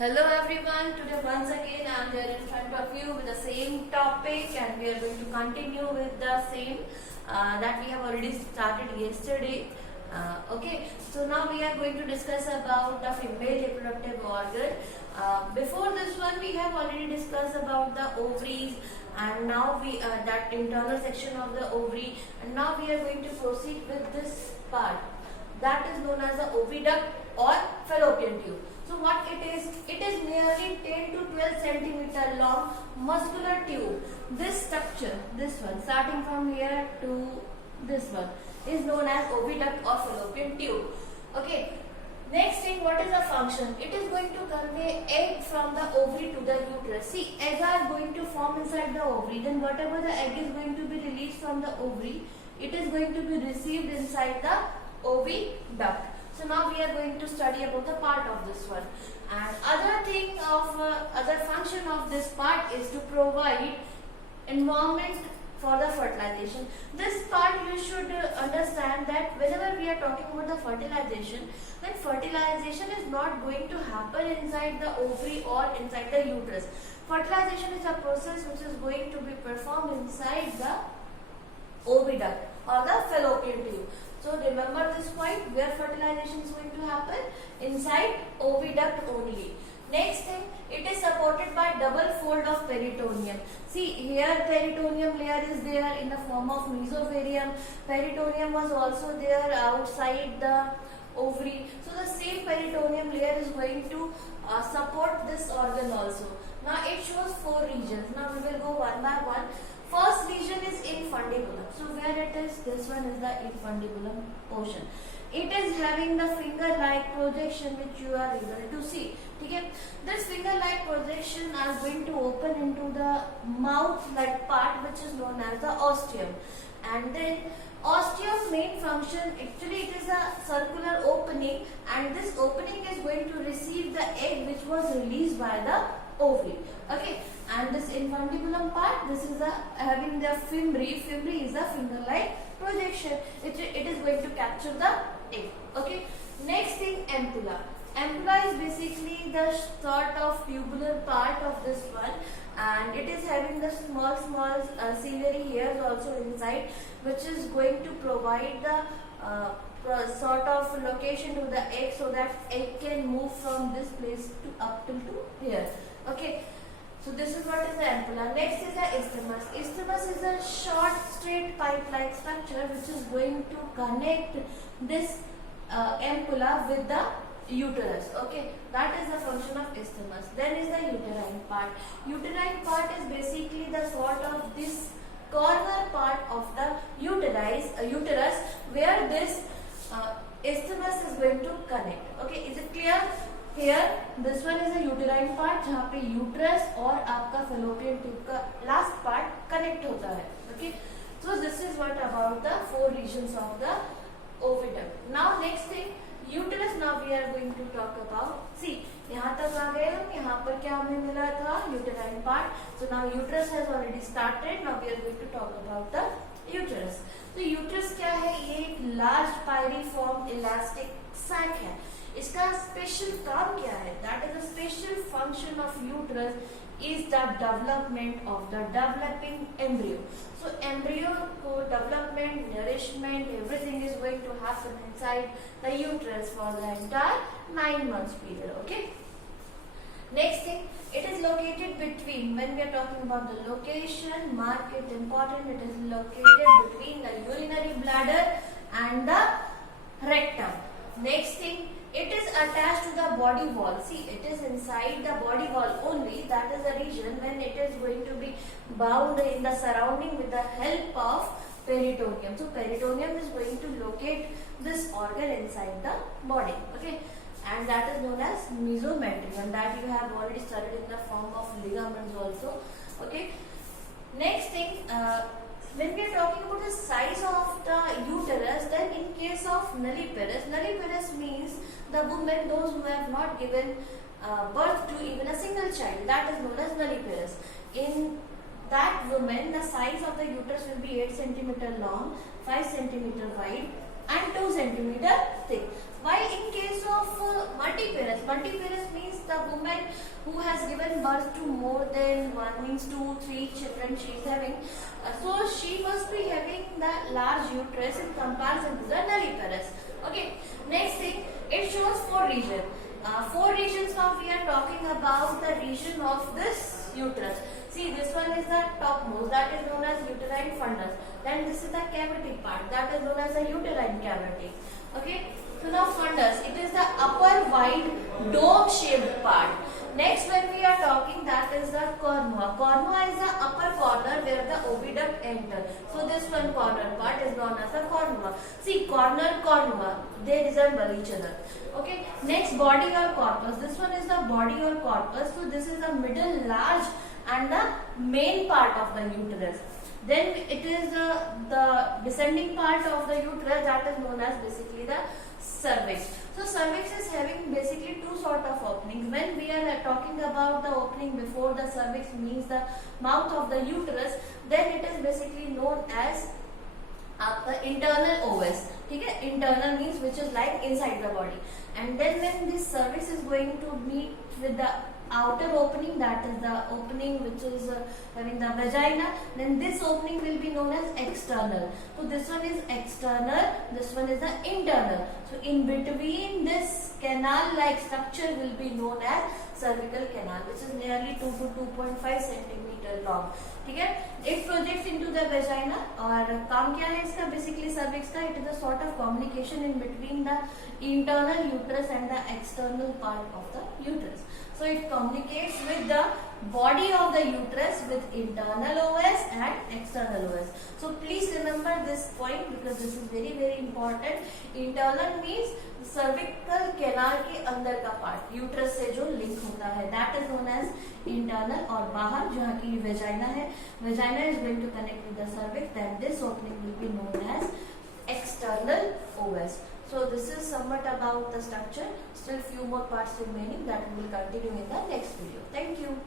Hello everyone, today once again I am here in front of you with the same topic and we are going to continue with the same that we have already started yesterday. Okay, so now we are going to discuss about the female reproductive organ. Before this one we have already discussed about the ovaries and now we that internal section of the ovary, and now we are going to proceed with this part that is known as the oviduct or fallopian tube. So what it is nearly 10 to 12 centimeter long muscular tube. This structure, this one, starting from here to this one, is known as oviduct or fallopian tube. Okay. Next thing, what is the function? It is going to convey egg from the ovary to the uterus. See, eggs are going to form inside the ovary. Then whatever the egg is going to be released from the ovary, it is going to be received inside the oviduct. So now we are going to study about the part of this one. And other function of this part is to provide environment for the fertilization. This part you should understand that whenever we are talking about the fertilization, then fertilization is not going to happen inside the ovary or inside the uterus. Fertilization is a process which is going to be performed inside the oviduct or the fallopian tube. So remember this point, where fertilization is going to happen? Inside oviduct only. Next thing, it is supported by double fold of peritoneum. See, here peritoneum layer is there in the form of mesovarium. Peritoneum was also there outside the ovary. So the same peritoneum layer is going to support this organ also. Now it shows 4 regions. Now we will go one by one. First region is infundibulum. So where it is, this one is the infundibulum portion. It is having the finger-like projection which you are able to see. Okay? This finger-like projection are going to open into the mouth-like part which is known as the ostium. And then ostium's main function, actually it is a circular opening, and this opening is going to receive the egg which was released by the ovary. Okay, and this infundibulum part, this is having the fimbriae. Fimbriae is a finger-like projection. It is going to capture the egg. Okay. Next thing, ampulla. Ampulla is basically the sort of tubular part of this one, and it is having the small ciliary hairs also inside, which is going to provide the sort of location to the egg so that egg can move from this place to up to here. Okay. So this is what is the ampulla. Next is the isthmus. Isthmus is a short straight pipe-like structure which is going to connect this ampulla with the uterus. Okay, that is the function of isthmus. Then is the uterine part. Uterine part is basically the sort of this corner part of the uterus where this isthmus is going to connect. Okay, is it clear? Here, this one is a uterine part जहाँ पे uterus और आपका fallopian tube का last part connect होता है. Okay, so this is what about the 4 regions of the oviduct. Now next thing, uterus. Now we are going to talk about. See, यहाँ तक आ गए हम. यहाँ पर क्या हमें मिला था? Uterine part. So now uterus has already started. Now we are going to talk about the uterus. तो uterus क्या है? ये एक large pyriform elastic sac है. इसका स्पेशल काम क्या है? That is the special function of uterus is the development of the developing embryo. So embryo को development, nourishment, everything is going to happen inside the uterus for the entire 9 months period. Okay. Next thing, it is located between, when we are talking about the location, mark it important, it is located between the urinary bladder and the rectum. Next thing, it is attached to the body wall. See, it is inside the body wall only. That is the region when it is going to be bound in the surrounding with the help of peritoneum. So peritoneum is going to locate this organ inside the body. Okay, and that is known as mesometrium. That you have already studied in the form of ligaments also. Okay. Next thing, when we are talking about the size of the uterus, then in case of nulliparous means the women, those who have not given birth to even a single child, that is known as nulliparous. In that woman, the size of the uterus will be 8 cm long, 5 cm wide and 2 cm thick. While in case of multiparous means the woman who has given birth to more than one, means 2, 3 children she is having. So she must be having the large uterus in comparison to the nulliparous. Okay. Next thing, it shows 4 regions. 4 regions now we are talking about the region of this uterus. See, this one is the topmost, that is known as uterine fundus. Then this is the cavity part, that is known as the uterine cavity. Okay. So now fundus, it is the upper wide dome shaped part. Next, when we are talking, that is the cornua. Cornua is the upper corner where the oviduct enters. So this one corner part is known as the cornua. See, cornua, they resemble each other. Okay. Next, body or corpus. This one is the body or corpus. So this is the middle large and the main part of the uterus. Then it is the descending part of the uterus, that is known as basically the cervix. So cervix is having basically 2 sort of openings. When we are talking about the opening before the cervix, means the mouth of the uterus, then it is basically known as the internal OS. Okay? Internal means which is like inside the body. And then when this cervix is going to meet with the outer opening, that is the opening which is having the vagina, then this opening will be known as external. So this one is external, this one is the internal. So in between this canal like structure will be known as cervical canal, which is nearly 2 to 2.5 centimeter long. ठीक है, it projects into the vagina. और काम क्या है इसका, basically cervix का, it is a sort of communication in between the internal uterus and the external part of the uterus. So it communicates with the body of the uterus with internal OS and external OS. So please remember this point because this is very very important. Internal means cervical canal के अंदर का part, uterus से जो link होता है, that is known as internal. और बाहर जहाँ की vagina है, vagina is going to connect with the cervix, then this opening will be known as external OS. So this is somewhat about the structure. Still few more parts remaining that we will continue in the next video. Thank you.